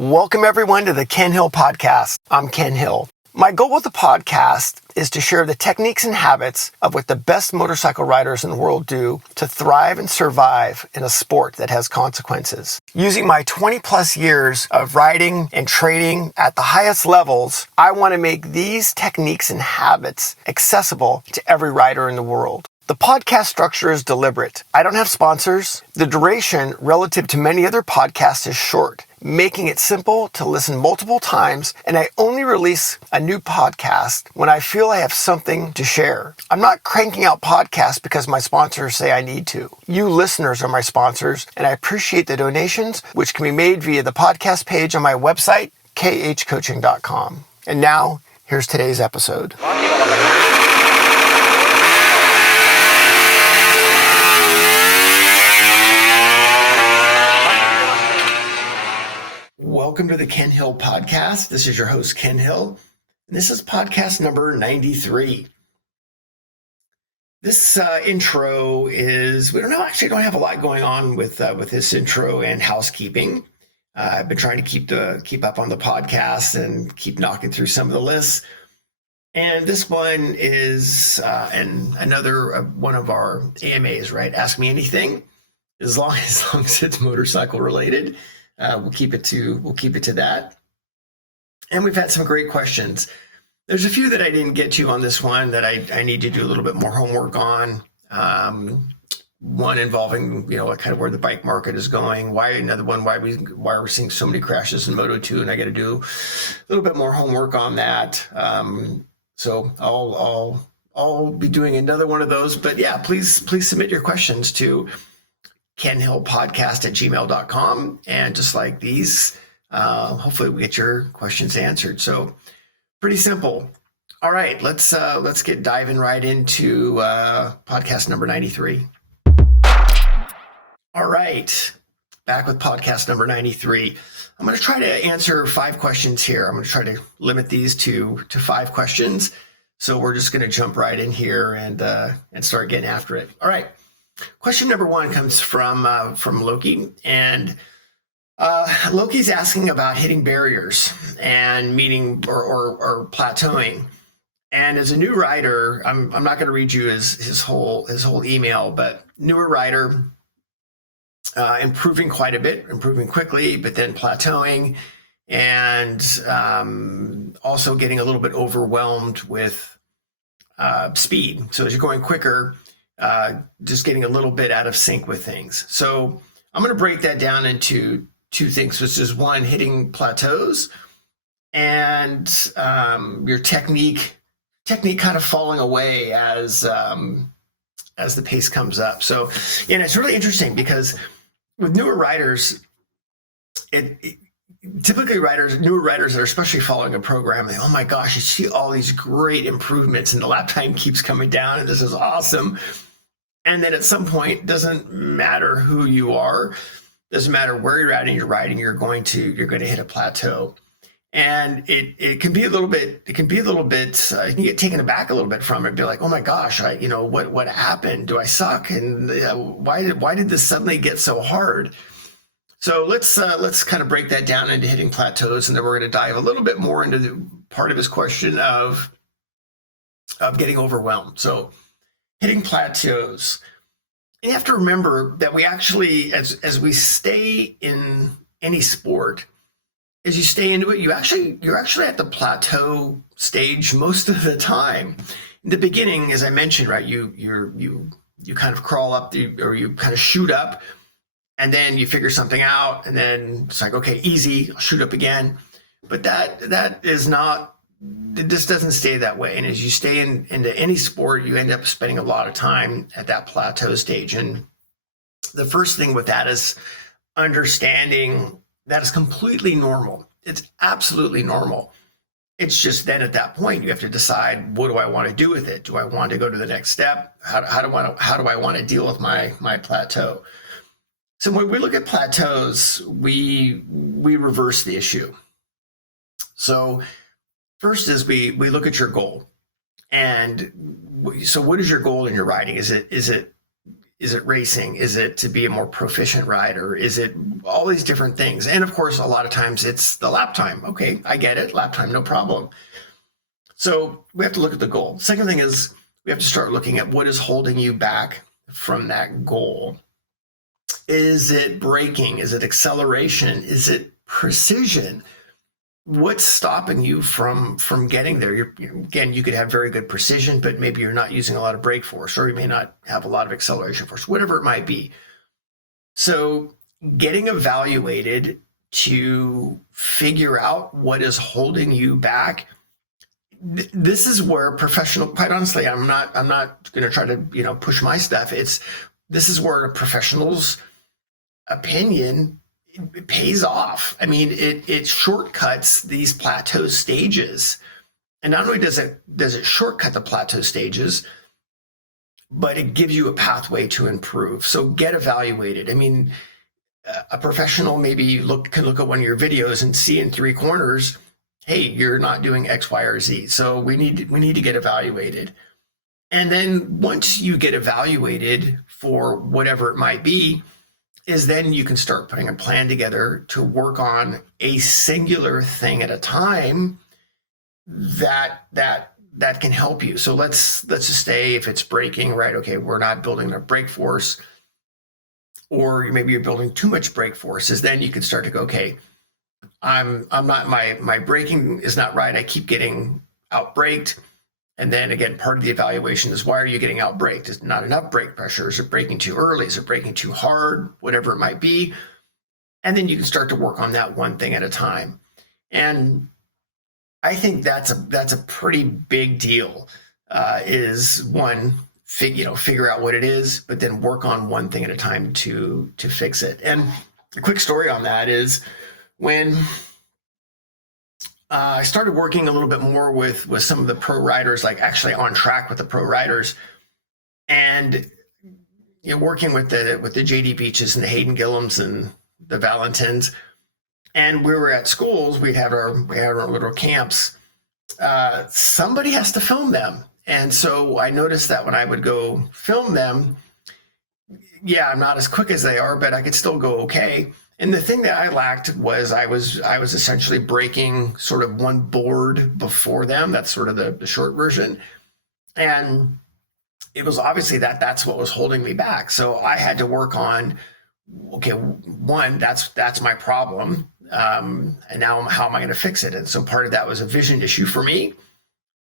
Welcome everyone to the Ken Hill Podcast. I'm Ken Hill. My goal with the podcast is to share the techniques and habits of what the best motorcycle riders in the world do to thrive and survive in a sport that has consequences. Using my 20 plus years of riding and training at the highest levels, I want to make these techniques and habits accessible to every rider in the world. The podcast structure is deliberate. I don't have sponsors. The duration relative to many other podcasts is short, making it simple to listen multiple times, and I only release a new podcast when I feel I have something to share. I'm not cranking out podcasts because my sponsors say I need to. You listeners are my sponsors, and I appreciate the donations, which can be made via the podcast page on my website, khcoaching.com. And now, here's today's episode. Welcome to the Ken Hill Podcast. This is your host, Ken Hill. And this is podcast number 93. This intro is, we don't have a lot going on with this intro and housekeeping. I've been trying to keep up on the podcast and keep knocking through some of the lists. And this one is another one of our AMAs, right? Ask me anything, as long as it's motorcycle related. We'll keep it to that. And we've had some great questions. There's a few that I didn't get to on this one that I need to do a little bit more homework on. One involving, kind of where the bike market is going. Another one, why we're seeing so many crashes in Moto2, and I got to do a little bit more homework on that. So I'll be doing another one of those. But yeah, please submit your questions to kenhillpodcast@gmail.com. And just like these, hopefully we get your questions answered. So pretty simple. All right, let's get diving right into podcast number 93. All right, back with podcast number 93. I'm going to try to answer 5 questions here. I'm going to try to limit these to 5 questions. So we're just going to jump right in here and start getting after it. All right. Question number 1 comes from Loki, and Loki's asking about hitting barriers and meeting or plateauing. And as a new rider, I'm not going to read you his whole email, but newer rider, improving quite a bit, improving quickly, but then plateauing, and also getting a little bit overwhelmed with speed. So as you're going quicker, just getting a little bit out of sync with things. So I'm going to break that down into 2 things, which is 1, hitting plateaus, and your technique kind of falling away as the pace comes up. So, and it's really interesting because with newer riders, typically newer riders that are especially following a program, they, oh my gosh, you see all these great improvements and the lap time keeps coming down and this is awesome. And then at some point, doesn't matter who you are, doesn't matter where you're at in your riding, you're going to hit a plateau. And it can be a little bit, you can get taken aback a little bit from it, be like, oh my gosh, what happened? Do I suck? And why did this suddenly get so hard? So let's kind of break that down into hitting plateaus, and then we're going to dive a little bit more into the part of his question of getting overwhelmed. So hitting plateaus. You have to remember that we actually, as we stay in any sport, as you stay into it, you're actually at the plateau stage most of the time. In the beginning, as I mentioned, right, you kind of crawl up or you kind of shoot up, and then you figure something out, and then it's like, okay, easy, I'll shoot up again. But that is not, it just doesn't stay that way. And as you stay into any sport, you end up spending a lot of time at that plateau stage. And the first thing with that is understanding that is completely normal. It's absolutely normal. It's just then at that point, you have to decide, what do I want to do with it? Do I want to go to the next step? How do I want to deal with my plateau? So when we look at plateaus, we reverse the issue. So first is we look at your goal. And so what is your goal in your riding? Is it Is it racing? Is it to be a more proficient rider? Is it all these different things? And of course, a lot of times it's the lap time. Okay, I get it. Lap time, no problem. So we have to look at the goal. Second thing is we have to start looking at what is holding you back from that goal. Is it braking? Is it acceleration? Is it precision? What's stopping you from getting there? Again, you could have very good precision, but maybe you're not using a lot of brake force, or you may not have a lot of acceleration force, whatever it might be. So getting evaluated to figure out what is holding you back. This is where professional, quite honestly, I'm not going to try to, push my stuff. This is where a professional's opinion, it pays off. I mean, it shortcuts these plateau stages. And not only does it shortcut the plateau stages, but it gives you a pathway to improve. So get evaluated. I mean, a professional maybe can look at one of your videos and see in 3 corners, hey, you're not doing X, Y, or Z. So we need to get evaluated. And then once you get evaluated for whatever it might be, is then you can start putting a plan together to work on a singular thing at a time that can help you. So let's just say if it's braking, right? Okay, we're not building a brake force, or maybe you're building too much brake force. Is then you can start to go, okay, I'm not, my braking is not right. I keep getting out braked. And then again, part of the evaluation is, why are you getting out braked? Is not enough brake pressure? Is it braking too early? Is it braking too hard? Whatever it might be. And then you can start to work on that one thing at a time. And I think that's a pretty big deal. Is one, figure out what it is, but then work on one thing at a time to fix it. And a quick story on that is when I started working a little bit more with some of the pro riders, like actually on track with the pro riders, and working with the JD Beaches and the Hayden Gillums and the Valentins. And we were at schools. We had our little camps. Somebody has to film them, and so I noticed that when I would go film them, I'm not as quick as they are, but I could still go okay. And the thing that I lacked was I was essentially braking sort of one board before them. That's sort of the short version. And it was obviously that's what was holding me back. So I had to work on, okay, one, that's my problem. And now how am I going to fix it? And so part of that was a vision issue for me.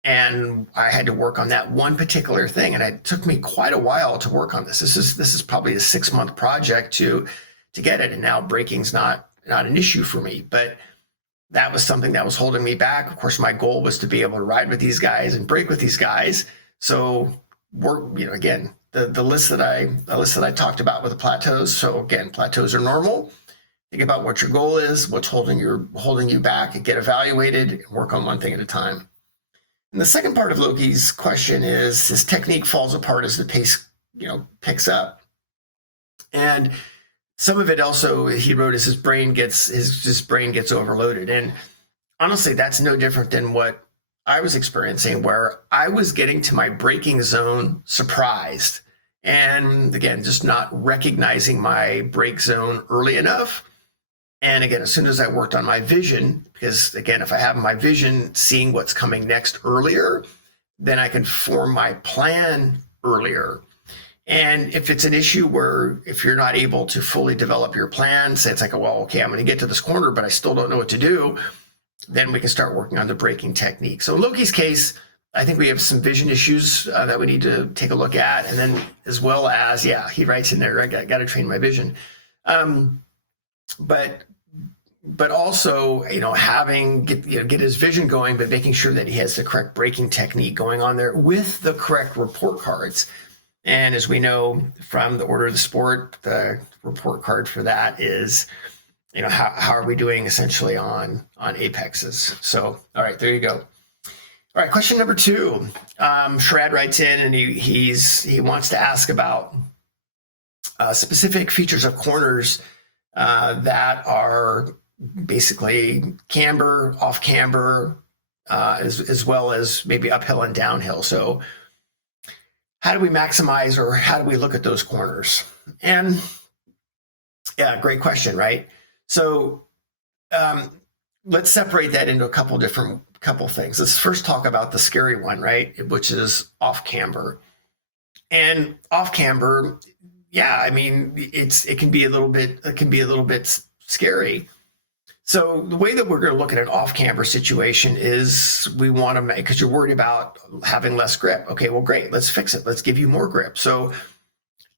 And I had to work on that one particular thing. And it took me quite a while to work on this. This is probably a 6-month project to get it. And now braking's not an issue for me, but that was something that was holding me back. Of course, my goal was to be able to ride with these guys and brake with these guys. So again, the list that I talked about with the plateaus. So again, plateaus are normal. Think about what your goal is, what's holding you back, and get evaluated and work on one thing at a time. And the second part of Loki's question is his technique falls apart as the pace, picks up. And some of it also, he wrote, is his brain gets overloaded. And honestly, that's no different than what I was experiencing, where I was getting to my braking zone surprised. And again, just not recognizing my brake zone early enough. And again, as soon as I worked on my vision, because again, if I have my vision seeing what's coming next earlier, then I can form my plan earlier. And if it's an issue where if you're not able to fully develop your plan, say it's like, well, okay, I'm going to get to this corner, but I still don't know what to do, then we can start working on the braking technique. So in Loki's case, I think we have some vision issues that we need to take a look at. And then as well as, he writes in there, I got to train my vision. But also, get his vision going, but making sure that he has the correct braking technique going on there with the correct report cards. And as we know from the order of the sport, the report card for that is, how are we doing essentially on apexes? So, all right, there you go. All right, question number 2. Shrad writes in, and he wants to ask about specific features of corners that are basically camber, off camber, as well as maybe uphill and downhill. So how do we maximize, or how do we look at those corners? And yeah, great question, right? So let's separate that into a couple things. Let's first talk about the scary one, right? Which is off camber. And off camber, yeah, I mean, it can be a little bit scary. So the way that we're going to look at an off camber situation is we want to make, because you're worried about having less grip. Okay, well, great, let's fix it. Let's give you more grip. So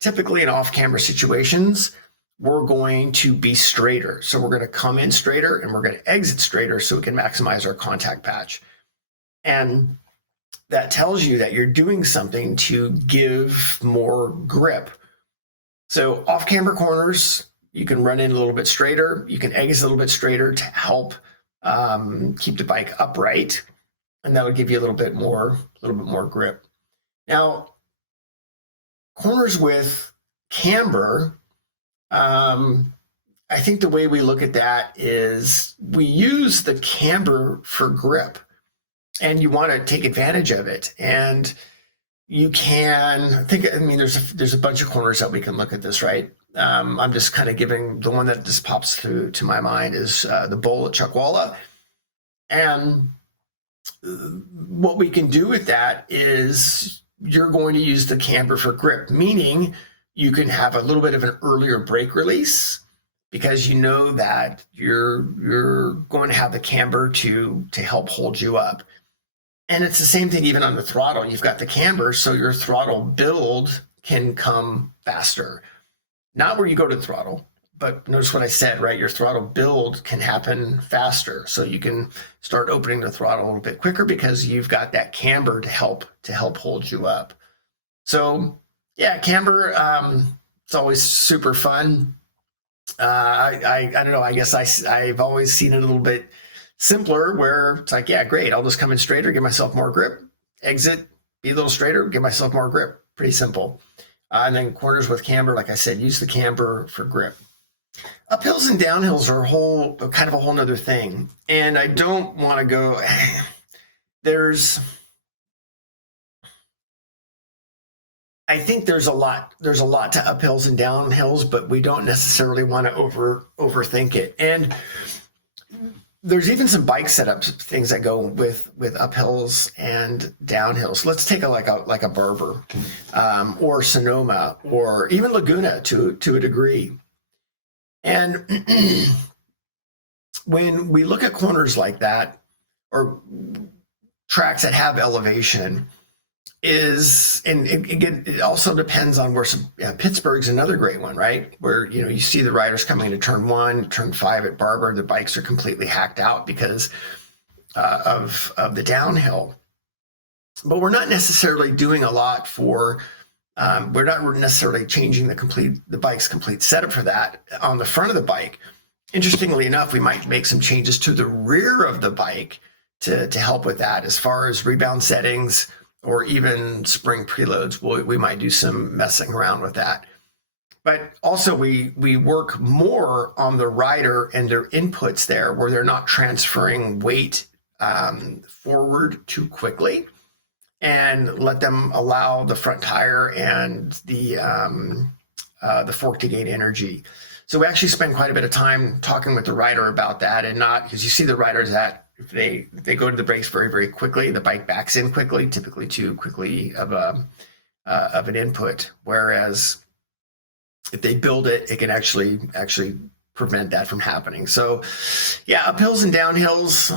typically in off camber situations, we're going to be straighter. So we're going to come in straighter and we're going to exit straighter so we can maximize our contact patch. And that tells you that you're doing something to give more grip. So off camber corners, you can run in a little bit straighter. You can exit a little bit straighter to help keep the bike upright, and that'll give you a little bit more grip. Now, corners with camber, I think the way we look at that is we use the camber for grip, and you want to take advantage of it. And you can think, I mean, there's a bunch of corners that we can look at this, right? I'm just kind of giving the one that just pops through to my mind is the bowl at Chuckwalla. And what we can do with that is you're going to use the camber for grip, meaning you can have a little bit of an earlier brake release because you know that you're going to have the camber to help hold you up. And it's the same thing even on the throttle. You've got the camber, so your throttle build can come faster. Not where you go to the throttle, but notice what I said, right? Your throttle build can happen faster. So you can start opening the throttle a little bit quicker because you've got that camber to help hold you up. So yeah, camber, it's always super fun. I don't know, I guess I've always seen it a little bit simpler where it's like, yeah, great, I'll just come in straighter, give myself more grip, exit, be a little straighter, give myself more grip. Pretty simple. And then corners with camber, like I said, use the camber for grip. Uphills and downhills are kind of a whole nother thing. And I don't want to go, I think there's a lot to uphills and downhills, but we don't necessarily want to overthink it. And there's even some bike setups, things that go with uphills and downhills. Let's take like a Barber or Sonoma or even Laguna to a degree. And when we look at corners like that or tracks that have elevation, and again, it also depends on where Pittsburgh's another great one, right? Where, you see the riders coming into turn 1, turn 5 at Barber, the bikes are completely hacked out because of the downhill. But we're not necessarily doing a lot for, we're not necessarily changing the bike's complete setup for that on the front of the bike. Interestingly enough, we might make some changes to the rear of the bike to help with that as far as rebound settings, or even spring preloads. We might do some messing around with that. But also we work more on the rider and their inputs there, where they're not transferring weight forward too quickly, and let them allow the front tire and the fork to gain energy. So we actually spend quite a bit of time talking with the rider about that, and not because you see the riders that if they go to the brakes very, very quickly, the bike backs in quickly, typically too quickly of an input. Whereas if they build it, it can actually prevent that from happening. So yeah, uphills and downhills.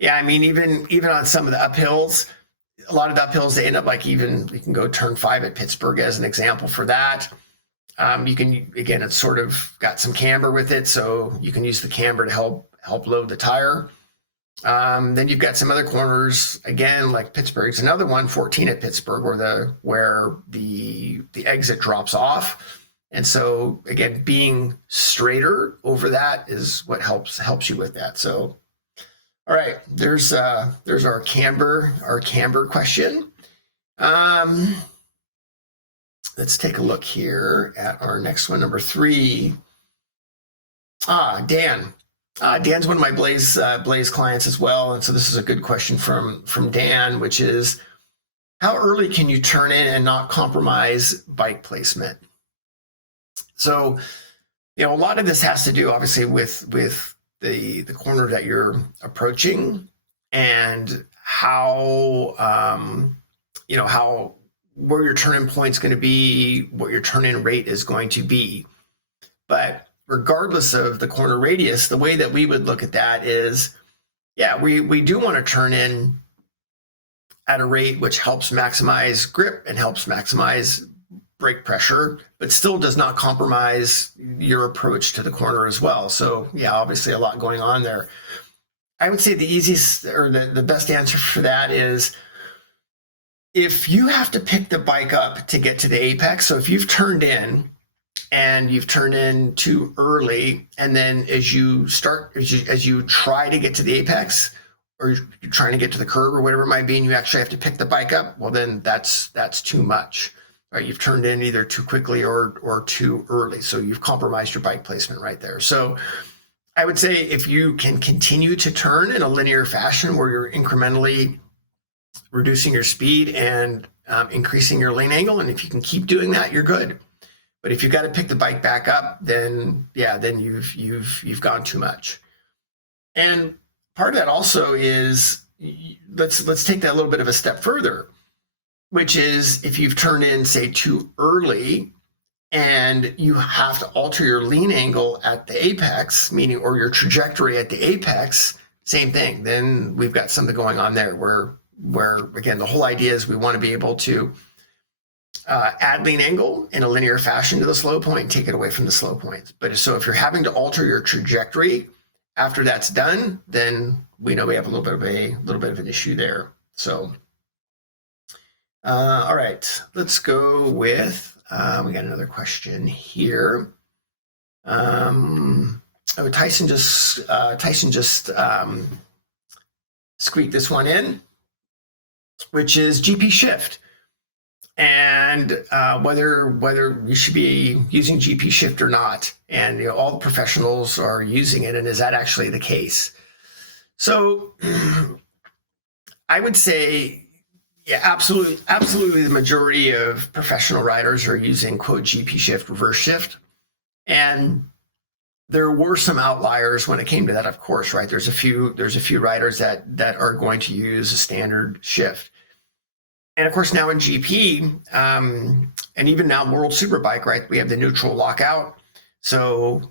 Yeah, I mean, even on some of the uphills, a lot of the uphills, they end up like you can go turn 5 at Pittsburgh as an example for that. You can, again, it's sort of got some camber with it, so you can use the camber to help load the tire. Then you've got some other corners, again, like Pittsburgh's another one, 14 at Pittsburgh, where the exit drops off. And so again, being straighter over that is what helps you with that. So, all right, there's our camber question. Let's take a look here at our next one, number 3. Dan. Dan's one of my Blaze clients as well, and so this is a good question from Dan, which is, how early can you turn in and not compromise bike placement? So, a lot of this has to do obviously with the corner that you're approaching and how how where your turn-in point's going to be, what your turn-in rate is going to be. But regardless of the corner radius, the way that we would look at that is, we do want to turn in at a rate which helps maximize grip and helps maximize brake pressure, but still does not compromise your approach to the corner as well. So obviously a lot going on there. I would say the easiest or the best answer for that is, if you have to pick the bike up to get to the apex, so if you've turned in and you've turned in too early, and then as you try to get to the apex, or you're trying to get to the curb or whatever it might be, and you actually have to pick the bike up, well, then that's too much. Right? You've turned in either too quickly or too early. So you've compromised your bike placement right there. So I would say if you can continue to turn in a linear fashion where you're incrementally reducing your speed and increasing your lane angle, and if you can keep doing that, you're good. But if you got to pick the bike back up, then you've gone too much. And part of that also is, let's take that a little bit of a step further, which is if you've turned in, say, too early and you have to alter your lean angle at the apex, meaning, or your trajectory at the apex, same thing. Then we've got something going on there where again, the whole idea is we want to be able to add lean angle in a linear fashion to the slow point and take it away from the slow points. But so if you're having to alter your trajectory after that's done, then we know we have a little bit of an issue there. So all right, let's go with, we got another question here. Tyson just squeaked this one in, which is GP shift, and whether you should be using GP shift or not. And all the professionals are using it, and is that actually the case? So I would say, absolutely. The majority of professional riders are using quote GP shift, reverse shift. And there were some outliers when it came to that, of course, right? There's a few riders that are going to use a standard shift. And of course, now in GP, and even now World Superbike, right? We have the neutral lockout. So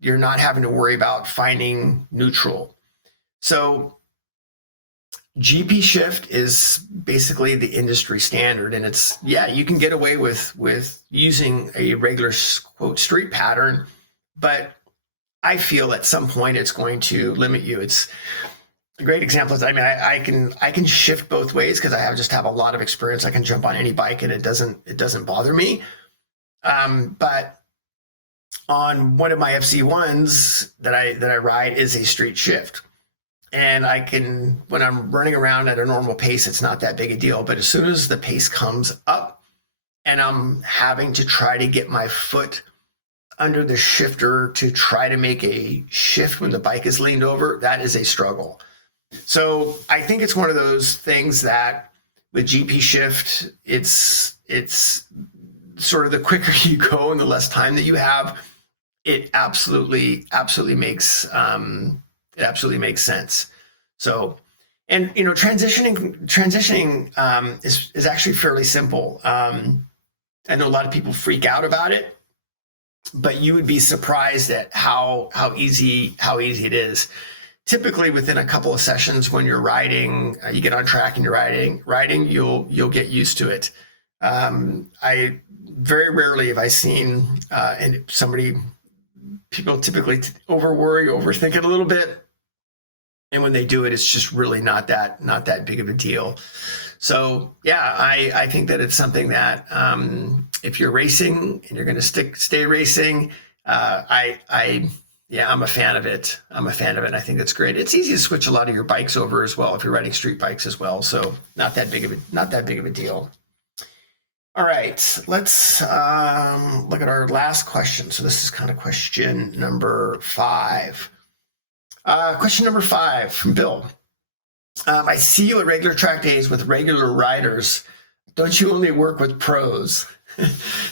you're not having to worry about finding neutral. So GP shift is basically the industry standard, and it's, you can get away with using a regular quote street pattern, but I feel at some point it's going to limit you. It's a great example is, I can shift both ways because I just have a lot of experience. I can jump on any bike and it doesn't bother me. But on one of my FC1s that I ride is a street shift. And I can, when I'm running around at a normal pace, it's not that big a deal. But as soon as the pace comes up and I'm having to try to get my foot under the shifter to try to make a shift when the bike is leaned over, that is a struggle. So I think it's one of those things that with GP shift, it's sort of the quicker you go and the less time that you have, it absolutely makes sense. So, and transitioning is actually fairly simple. I know a lot of people freak out about it, but you would be surprised at how easy it is. Typically, within a couple of sessions, when you're riding, you get on track and you're riding, you'll get used to it. I very rarely have I seen people typically overthink it a little bit. And when they do it, it's just really not that big of a deal. So I think that it's something that if you're racing and you're going to stay racing, I'm a fan of it. I think that's great. It's easy to switch a lot of your bikes over as well if you're riding street bikes as well. So not that big of a deal. All right, let's look at our last question. So this is kind of question number 5. Question number 5 from Bill. I see you at regular track days with regular riders. Don't you only work with pros?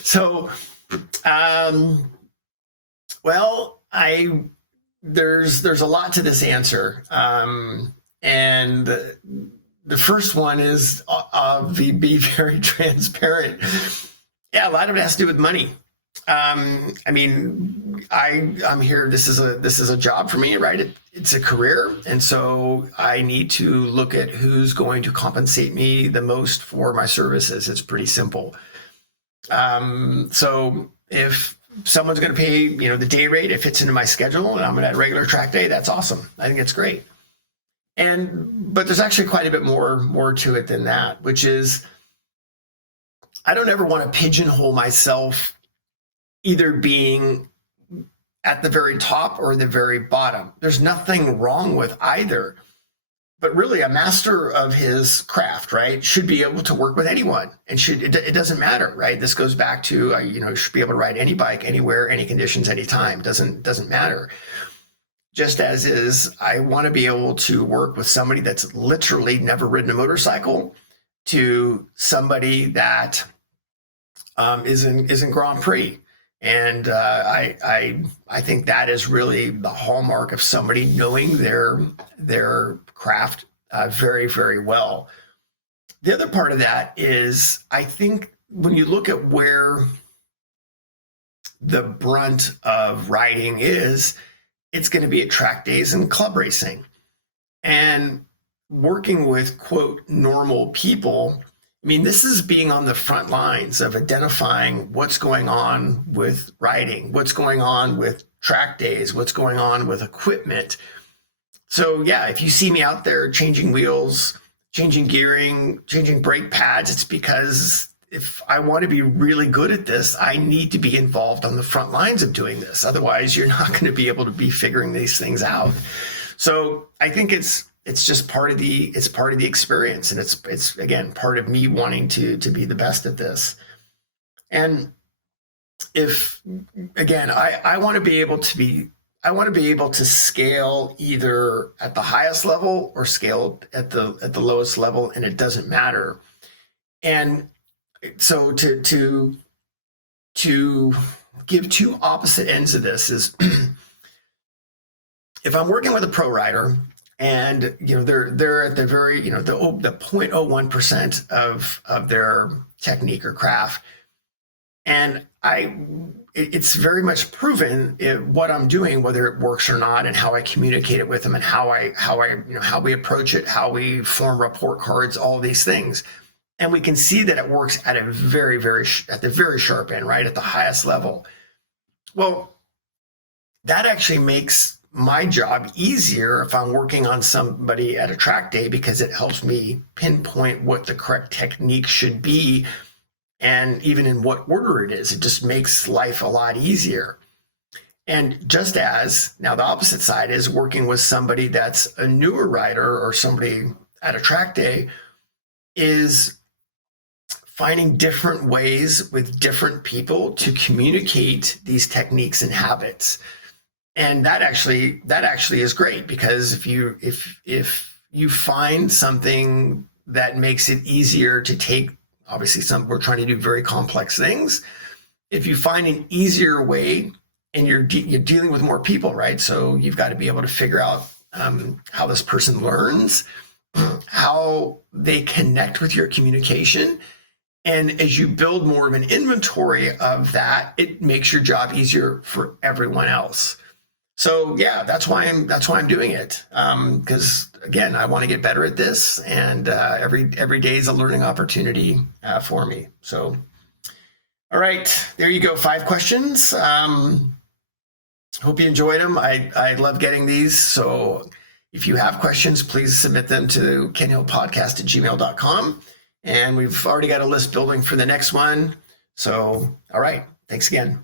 So, well, there's a lot to this answer, and the first one is be very transparent. Yeah, a lot of it has to do with money. I mean, I'm here. This is a job for me, right? It's a career, and so I need to look at who's going to compensate me the most for my services. It's pretty simple. So if someone's going to pay, the day rate, it fits into my schedule, and I'm at a regular track day, that's awesome. I think it's great. But there's actually quite a bit more to it than that, which is I don't ever want to pigeonhole myself either being at the very top or the very bottom. There's nothing wrong with either. But really, a master of his craft, right, should be able to work with anyone, and it doesn't matter, right? This goes back to you should be able to ride any bike, anywhere, any conditions, anytime. Doesn't matter. Just as is, I want to be able to work with somebody that's literally never ridden a motorcycle, to somebody that is in Grand Prix. And I think that is really the hallmark of somebody knowing their craft very, very well. The other part of that is, I think when you look at where the brunt of riding is, it's going to be at track days and club racing. And working with, quote, normal people, I mean, this is being on the front lines of identifying what's going on with riding, what's going on with track days, what's going on with equipment. So yeah, if you see me out there changing wheels, changing gearing, changing brake pads, it's because if I want to be really good at this, I need to be involved on the front lines of doing this. Otherwise, you're not going to be able to be figuring these things out. So I think it's just part of the experience, and it's again part of me wanting to be the best at this. And if again, I want to be able to scale either at the highest level or scale at the lowest level, and it doesn't matter. And so to give two opposite ends of this is if I'm working with a pro rider and they're at the very the 0.01% of their technique or craft, and it's very much proven what I'm doing, whether it works or not, and how I communicate it with them, and how we approach it, how we form report cards, all these things. And we can see that it works at a very, at the very sharp end, right? At the highest level. Well, that actually makes my job easier if I'm working on somebody at a track day, because it helps me pinpoint what the correct technique should be, and even in what order it is. It just makes life a lot easier. And just as now the opposite side is working with somebody that's a newer rider or somebody at a track day, is finding different ways with different people to communicate these techniques and habits. And that actually is great, because if you find something that makes it easier to take, obviously we're trying to do very complex things. If you find an easier way, and you're dealing with more people, right? So you've got to be able to figure out how this person learns, how they connect with your communication. And as you build more of an inventory of that, it makes your job easier for everyone else. So yeah, that's why I'm doing it. Because again, I want to get better at this, and every day is a learning opportunity for me. So, all right, there you go. 5 questions. Hope you enjoyed them. I love getting these. So if you have questions, please submit them to kenhillpodcast@gmail.com. And we've already got a list building for the next one. So, all right. Thanks again.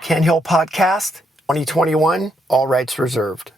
Ken Hill Podcast 2021, all rights reserved.